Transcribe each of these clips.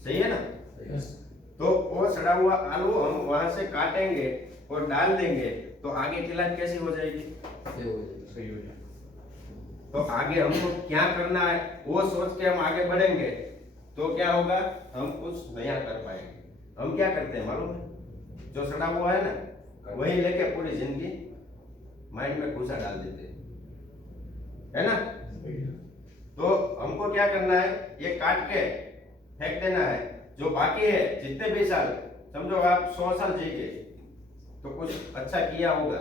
सही है ना? तो वो सड़ा हुआ आलू हम वहां से काटेंगे और डाल देंगे तो आगे की लाइन कैसी हो जाएगी? सही हो जाए। तो आगे हमको क्या करना है वो सोच के हम आगे बढ़ेंगे तो क्या होगा, हम कुछ नया कर पाएंगे। हम क्या करते हैं मालूम है? जो सड़ा हुआ है ना वही लेके पूरी जिंदगी माइंड में घुसा डाल देते हैं, है ना? तो हमको क्या करना है, ये काट के फेंक देना है। जो बाकी है जितने भी साल, समझो आप 100 साल जिए तो कुछ अच्छा किया होगा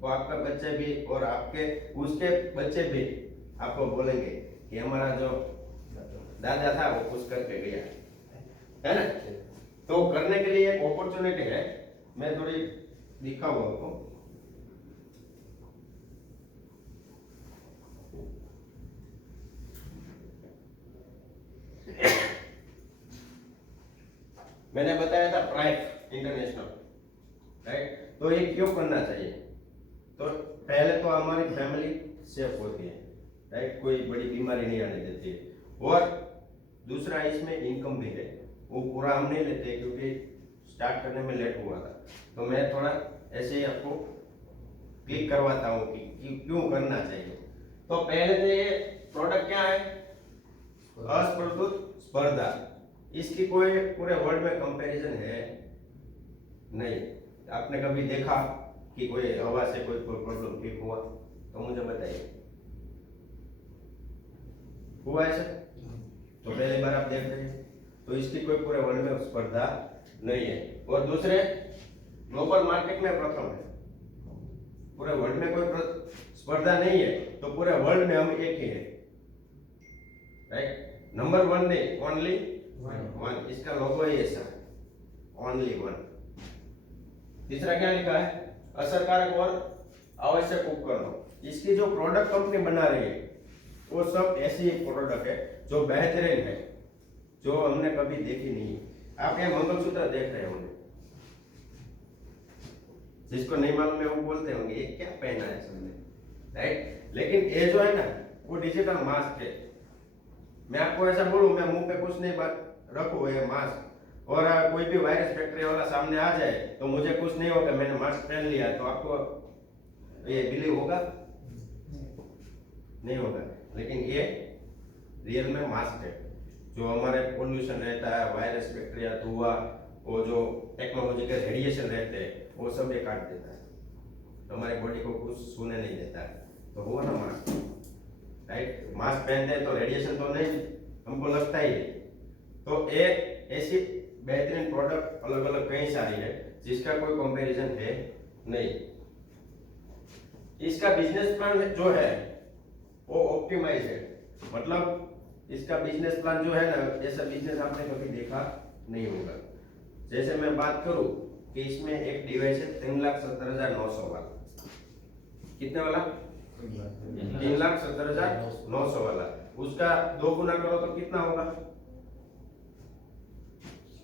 तो आपका बच्चे भी और आपके उसके बच्चे भी आपको बोलेंगे कि हमारा जो दादा था वो कुछ करके गया, है ना? तो करने के लिए एक अपॉर्चुनिटी है, मैं थोड़ी दिखाऊं आपको। मैंने बताया था प्राइड इंटरनेशनल, राइट? तो ये क्यों करना चाहिए? तो पहले तो हमारी फैमिली सेफ होती है, राइट? कोई बड़ी बीमारी नहीं आने देती है। और दूसरा इसमें इनकम भी है, वो पूरा हम नहीं लेते क्योंकि स्टार्ट करने में लेट हुआ था। तो मैं थोड़ा ऐसे ही आपको क्लिक करवाता हूँ कि क्यों करना चाहिए। तो पहले तो ये प्रोडक्ट क्या है? अस्पर्धुत स्पर्धा। इसकी कोई पूरे वर्ल्ड में कंपैरिजन है नहीं। आपने कभी देखा कि कोई हवा से कोई प्रॉब्लम ठीक हुआ? तो मुझे बताइए, हुआ ऐसा? तो पहली बार आप देख रहे हैं, तो इसकी कोई पूरे वर्ल्ड में स्पर्धा नहीं है। और दूसरे ग्लोबल मार्केट में प्रथम है, पूरे वर्ल्ड में कोई स्पर्धा नहीं है, तो पूरे वर्ल्ड में हम एक ही है, राइट? नंबर 1 नहीं, ओनली वन। इसका लोगो ही ऐसा है, ओनली वन। तीसरा क्या लिखा है? असरकारक और आवश्यक उपकरणों। इसकी जो प्रोडक्ट कंपनी बना रही है वो सब ऐसी प्रोडक्ट है जो बेहतरीन है, जो हमने कभी देखी नहीं है। आप ये मंगलसूत्र देख रहे होंगे, जिसको नहीं मालूम है वो बोलते होंगे ये क्या पहना है सबने, राइट? लेकिन ये जो है ना वो डिजिटल मास्क है। मैं आपको ऐसा बोलूं, मैं मुंह पे कुछ नहीं रखूं ये मास्क, और कोई भी वायरस बैक्टीरिया वाला सामने आ जाए तो मुझे कुछ नहीं होगा, मैंने मास्क पहन लिया, तो आपको ये बिलीव होगा? नहीं होगा। लेकिन ये रियल में मास्क है, जो हमारे पोल्यूशन रहता है, वायरस बैक्टीरिया धुआं, वो जो टेक्नोलॉजी के रेडिएशन रहते हैं वो सब ये काट देता है, हमारे बॉडी को कुछ छूने नहीं देता है। तो हुआ ना मास्क, राइट? मास्क पहनते हैं तो रेडिएशन तो नहीं हमको लगता ही है। तो एक ऐसी बेहतरीन प्रोडक्ट अलग अलग कई सारी है जिसका कोई कंपैरिजन है नहीं। इसका बिजनेस प्लान जो है वो ऑप्टिमाइज है, मतलब इसका बिजनेस प्लान जो है ना, ऐसा बिजनेस आपने कभी देखा नहीं होगा। जैसे मैं बात करूं कि इसमें एक डिवाइस है 3,70,900 वाला। कितने वाला? 3,70,900 वाला। उसका 2 गुना करो तो कितना होगा?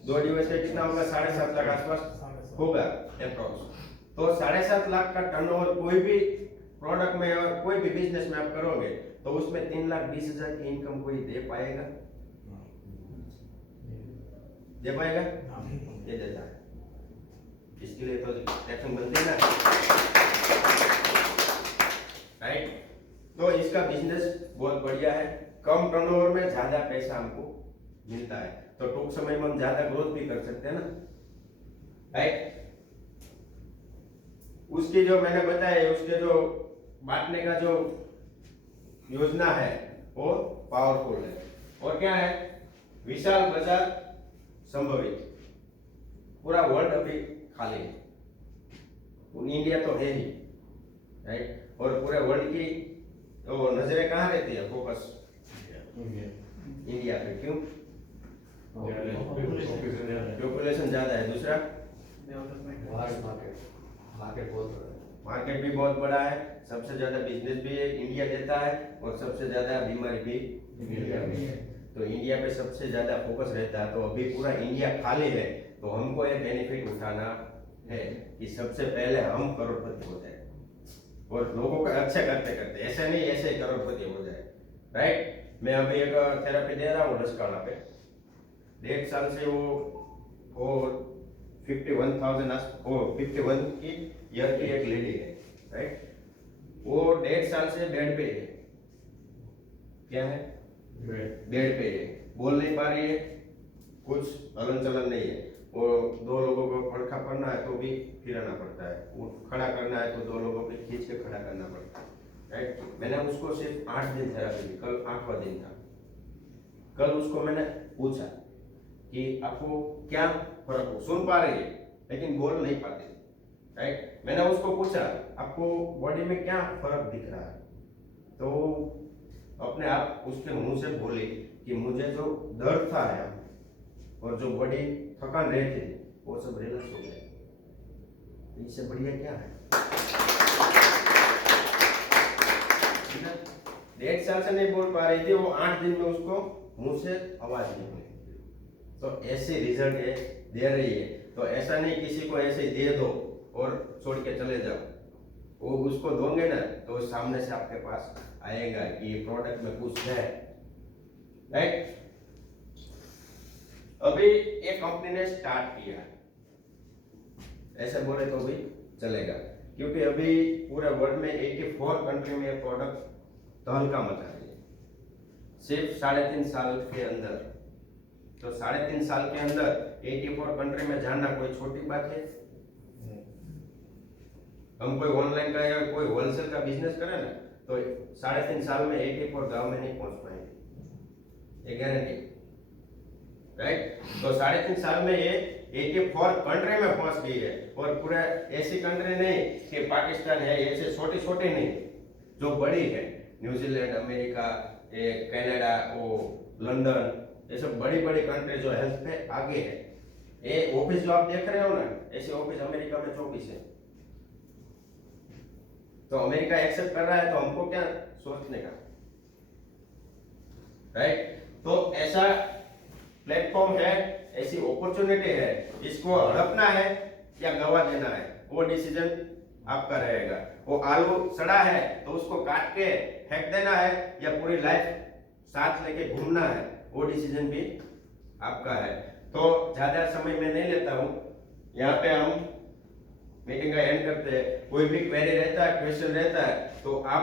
2 डिवाइस का कितना होगा? 7.5 लाख आसपास होगा अप्रोक्स। तो 7.5 लाख का टर्नओवर कोई भी प्रोडक्ट में और कोई भी बिजनेस में आप करोगे तो उसमें 3,20,000 की इनकम कोई दे पाएगा? दे पाएगा? ये देता है। इसके लिए तो टैक्स बनते ना, राइट? तो इसका बिजनेस बहुत बढ़िया है, कम टर्नओवर में ज्यादा पैसा हमको मिलता है, तो टूंक समय में हम ज्यादा ग्रोथ भी कर सकते हैं ना, राइट? उसकी जो मैंने बताया, उसके जो बांटने का जो योजना है वो पावरफुल है। और क्या है? विशाल बाजार संभवित, पूरा वर्ल्ड अभी खाली है, इंडिया तो है ही, राइट? और पूरे वर्ल्ड की तो नजरें कहाँ रहती है? फोकस इंडिया पे। क्यों? पॉपुलेशन ज्यादा है। दूसरा मार्केट भी बहुत बड़ा है, सबसे ज्यादा बिजनेस भी इंडिया देता है और सबसे ज्यादा बीमारी भी इंडिया में है। तो इंडिया पे सबसे ज्यादा फोकस रहता है। तो अभी पूरा इंडिया खाली है, तो हमको ये बेनिफिट उठाना है कि सबसे पहले हम करोड़पति हो जाए और लोगों को अच्छा करते करते, ऐसे नहीं ऐसे करोड़पति हो जाए, राइट? मैं अभी एक थेरेपी दे रहा हूँ लसकाना पे, 1.5 साल से वो 51 की ईयर की एक लेडी है, राइट। वो 1.5 साल से बेड पे है। क्या है? बेड पे है, बोल नहीं पा रही है, कुछ हलन चलन नहीं है। वो 2 लोगों को पड़खा पड़ना है तो भी फिराना पड़ता है, वो खड़ा करना है तो 2 लोगों को खींच के खड़ा करना पड़ता है, राइट। मैंने उसको सिर्फ 8 दिन थेरेपी दी, कल 8वां दिन था। कल उसको मैंने पूछा कि आपको क्या फर्क हो, सुन पा रही है लेकिन बोल नहीं पाती, राइट। मैंने उसको पूछा आपको बॉडी में क्या फर्क दिख रहा है, तो अपने आप उसके मुंह से बोली कि मुझे जो दर्द था यहाँ और जो बॉडी थकान रहती थी वो सब रिलैक्स हो गया। इससे बढ़िया क्या है? 1.5 साल से नहीं बोल पा रही थी, वो 8 दिन में उसको मुंह से आवाज निकली। तो ऐसे रिजल्ट दे रही है। तो ऐसा नहीं किसी को ऐसे दे दो और छोड़ के चले जाओ, वो उसको दोगे ना तो सामने से आपके पास आएगा कि ये प्रोडक्ट में कुछ है, राइट। अभी एक कंपनी ने स्टार्ट किया, ऐसे बोले तो भी चलेगा, क्योंकि अभी पूरे वर्ल्ड में 84 कंट्री में ये प्रोडक्ट तहलका मचा रही है, सिर्फ 3.5 साल के अंदर। तो 3.5 साल के अंदर 84 कंट्री में जाना कोई छोटी बात है? हम कोई ऑनलाइन का या कोई होलसेल का बिजनेस करें ना तो 3.5 साल में 84 गांव में नहीं पहुंच पाएंगे, ये गारंटी, राइट। तो 3.5 साल में ये 84 कंट्री में पहुंच गई है। और पूरा ऐसी कंट्री नहीं कि पाकिस्तान है, ऐसे छोटी छोटी नहीं, जो बड़ी है, न्यूजीलैंड, अमेरिका, कनाडा, लंदन, ये सब बड़ी बड़ी कंट्री जो हेल्थ पे आगे है। ये ऑफिस जो आप देख रहे हो ना, ऐसे ऑफिस अमेरिका में 24 है। तो अमेरिका एक्सेप्ट कर रहा है तो हमको क्या सोचने का, राइट। तो ऐसा प्लेटफॉर्म है, ऐसी अपॉर्चुनिटी है, इसको हड़पना है या गवा देना है वो डिसीजन आपका रहेगा। वो आलू सड़ा है तो उसको काट के फेंक देना है या पूरी लाइफ साथ लेके घूमना है, वो डिसीजन भी आपका है। तो ज्यादा समय में नहीं लेता हूँ, यहाँ पे हम मीटिंग का एंड करते हैं। कोई भी क्वेरी रहता है, क्वेश्चन रहता है तो आप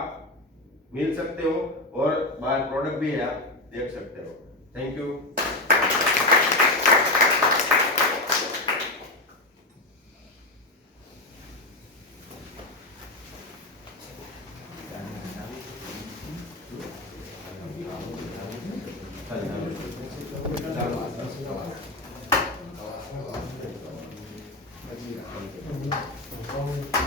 मिल सकते हो और बाहर प्रोडक्ट भी है, आप देख सकते हो। Thank you. Không